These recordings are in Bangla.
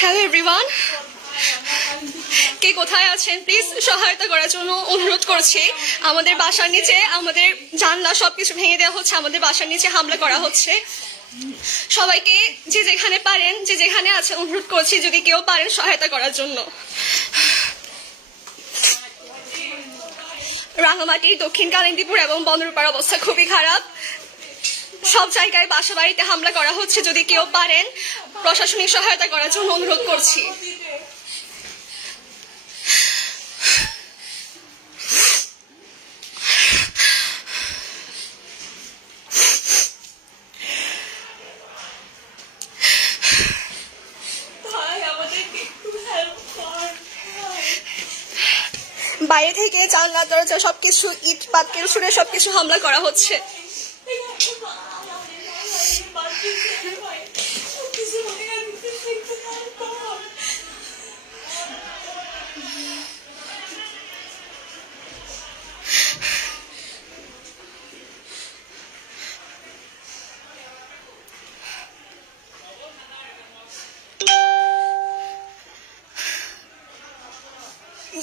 হ্যালো এভরিওয়ান, কে কোথায় আছেন প্লিজ সহায়তা করার জন্য অনুরোধ করছি। আমাদের বাসার নিচে আমাদের জানলা সবকিছু ভেঙে দেওয়া হচ্ছে, আমাদের বাসার নিচে হামলা করা হচ্ছে। সবাইকে যে যেখানে পারেন, যে যেখানে আছে, অনুরোধ করছি যদি কেউ পারেন সহায়তা করার জন্য। রাঙামাটি, দক্ষিণ কালিন্দীপুর এবং বন্দরপাড়ার অবস্থা খুবই খারাপ। সব জায়গায় বাসা বাড়িতে হামলা করা হচ্ছে। যদি কেউ পারেন প্রশাসনিক সহায়তা করার জন্য অনুরোধ করছি। বাইরে থেকে জানলা দরজা সবকিছু ইট পাটকেল ছুড়ে সবকিছু হামলা করা হচ্ছে।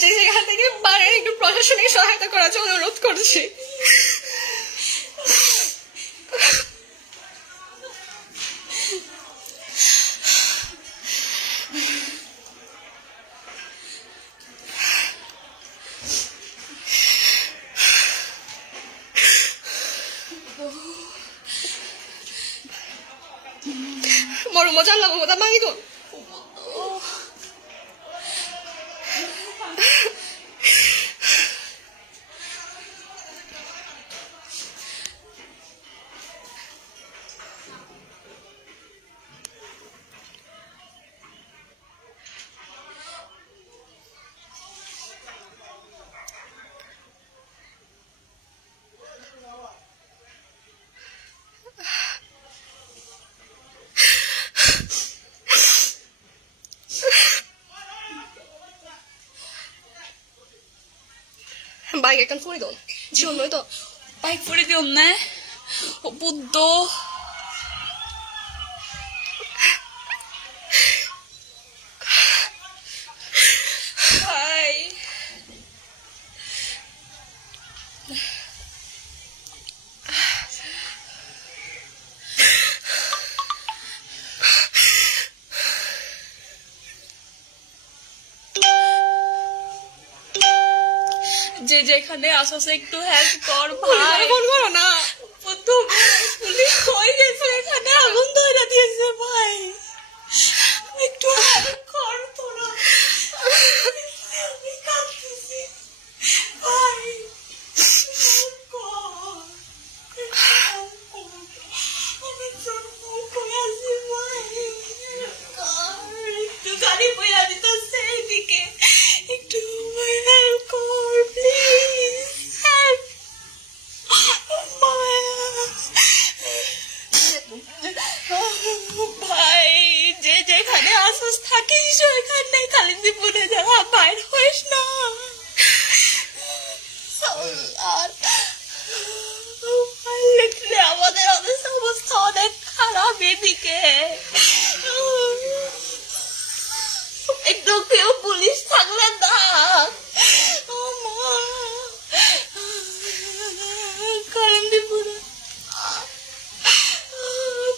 যে যেখান থেকে পারেন একটু প্রশাসনিক সহায়তা করার জন্য অনুরোধ করছি। মরুমো জানলাম মমতা মাগি তো বাইক একখান ফুড়ি দোন জীবন নয় তো বাইক ফুড়ি দিও না ও বুদ্ধ ভাই যে যেখানে আসো একটু হেল্প কর ভাই। ফোন করো না, পুলিশ হয়ে গেছে, এখানে আগুন ধরে দিয়েছে ভাই, একটু হেল্প কর তোরা। আমি কাঁদতেছি ভাই, একটু গাড়ি বইয়া দিতেছে এইদিকে, একটু হেল্প কর প্লিজ, হেল্প ভাই। যে যেখানে আসস থাকিস ওইখানে কালিন্দীপুরে যাওয়া বাইর হইস না। আর লিখলে আমাদের অবস্থা অনেক খারাপ এদিকে, একটু কেউ পুলিশ থাকলে না। কালিন্দীপুরে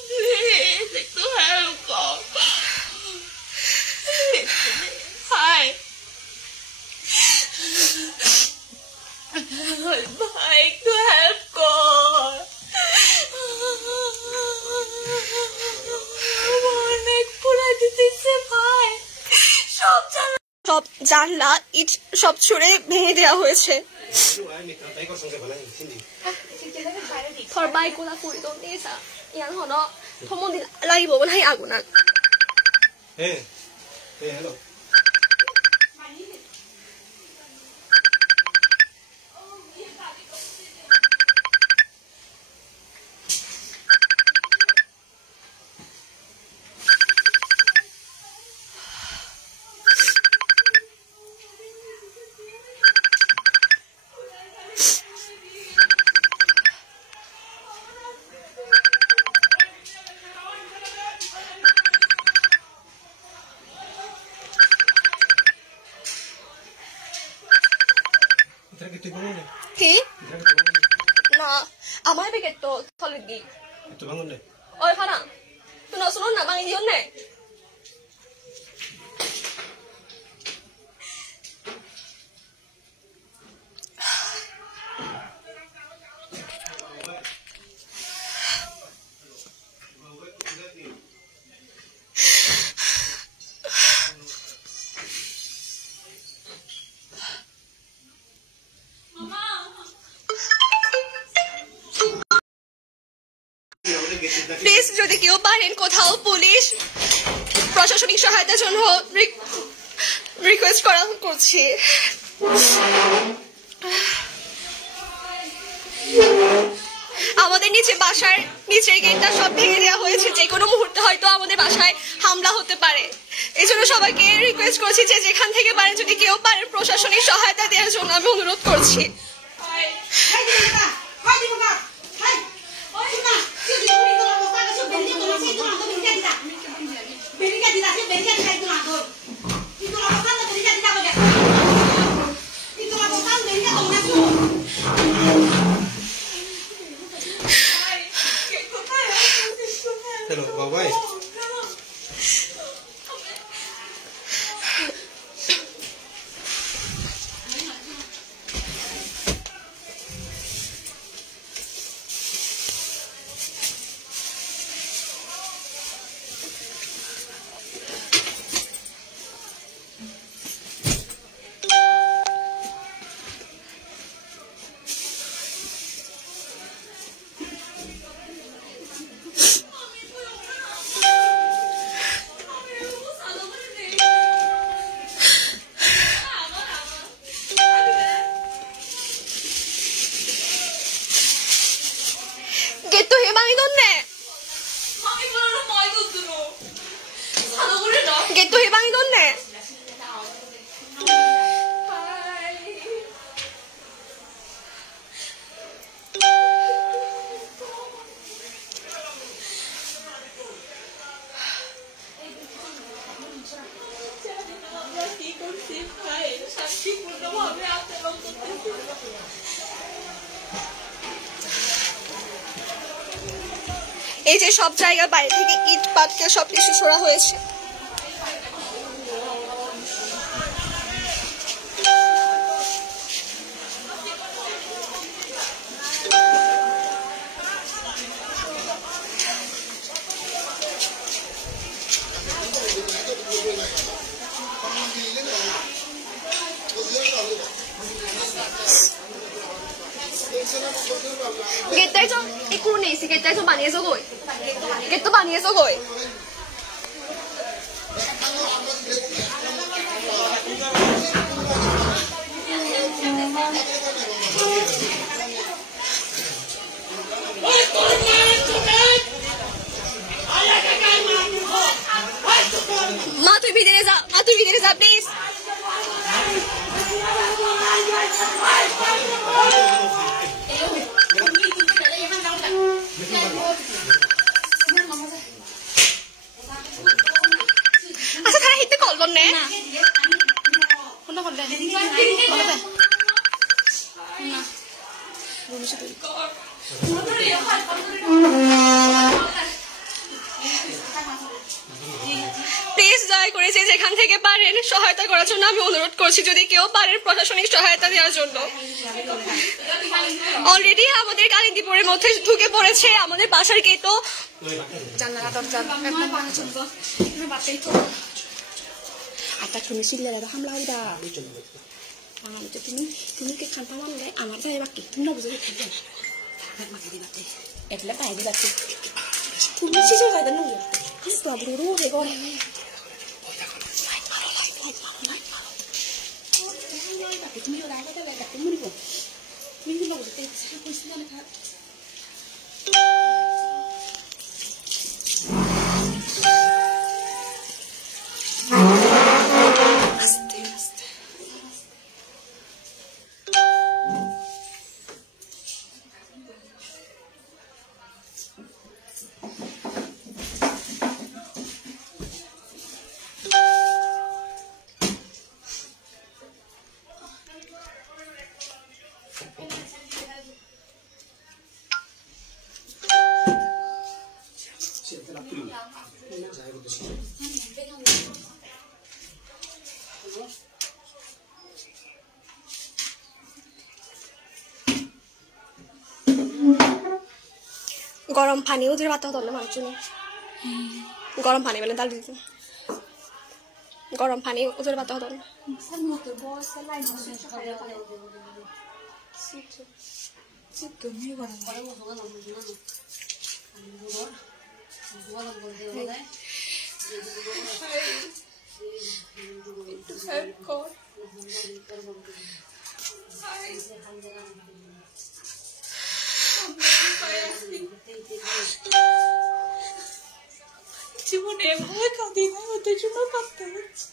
প্লিজ একটু হেল্প কর ভাই, ভাই একটু হেল্প কর। অনেক পুরা দিতেছে ভাই, সব জানলা ইট সব ছুড়ে ভেঙে দেওয়া হয়েছে। থর বাইক কোলা ফুড়ি দোন দিয়েছা ইয়ান হন থমন্দি লাগিব বলাই আগুনান। hello. কি না আমার বিকেট তো সলিড দি ওই ফানা তুই নসুন না বাঙি দিও নে প্লিজ যদি কেউ পারেন কোথাও পুলিশ প্রশাসনিক সহায়তার জন্য রিকোয়েস্ট করছি আমাদের নিচে বাসার নিচের গেটটা সব ভেঙে দেওয়া হয়েছে যে কোনো মুহূর্তে হয়তো আমাদের বাসায় হামলা হতে পারে এই জন্য সবাইকে রিকোয়েস্ট করছি যে যেখান থেকে পারেন যদি কেউ পারেন প্রশাসনিক সহায়তা দেওয়ার জন্য আমি অনুরোধ করছি এই যে সব জায়গার বাইরে থেকে ইট পাটকেল সবকিছু সরা হয়েছে Kita itu ikut nih sih kita itu bani eso goi, kita bani eso goi. Ma tu videre za please. Asa thara hitte kollon ne? Konna kolle. Kolle. Na. Rumshe tu. Please দয়া করে যেখান থেকে পারেন সহায়তা করার জন্য আমি অনুরোধ করছি যদি কেউ পারেন প্রশাসনিক সহায়তা দেওয়ার জন্য অলরেডি আমাদের কালিন্দীপুরের মধ্যে ঢুকে পড়েছে আমাদের বাসার গেটও জানালা দরজা একদম ভাঙা চলবো তুমি বাতেই তো আটা তুমি সিলের হামলা হইবা আমার তো তুমি কে খান্তা মানলে আমার যাই বাকি তুমি না বুঝে খাইবে না মাকে দিবাতে এটলে পাই দিবাতে তুমি সিজো গাইদা নু হাসবা বুড়ো হে গো তুমি ওরা কথা বলে তুমি মরিবো তুমি না বুঝতে সেটা কইছ না লেখা গরম পানি ওদের ভাত হতো মানুষজনে গরম পানি বলে ডাল দিতে গরম পানি ওদের ভাত হতো জীবনে এভাবে কাঁদি না ওদের জন্য কাঁদতে হচ্ছে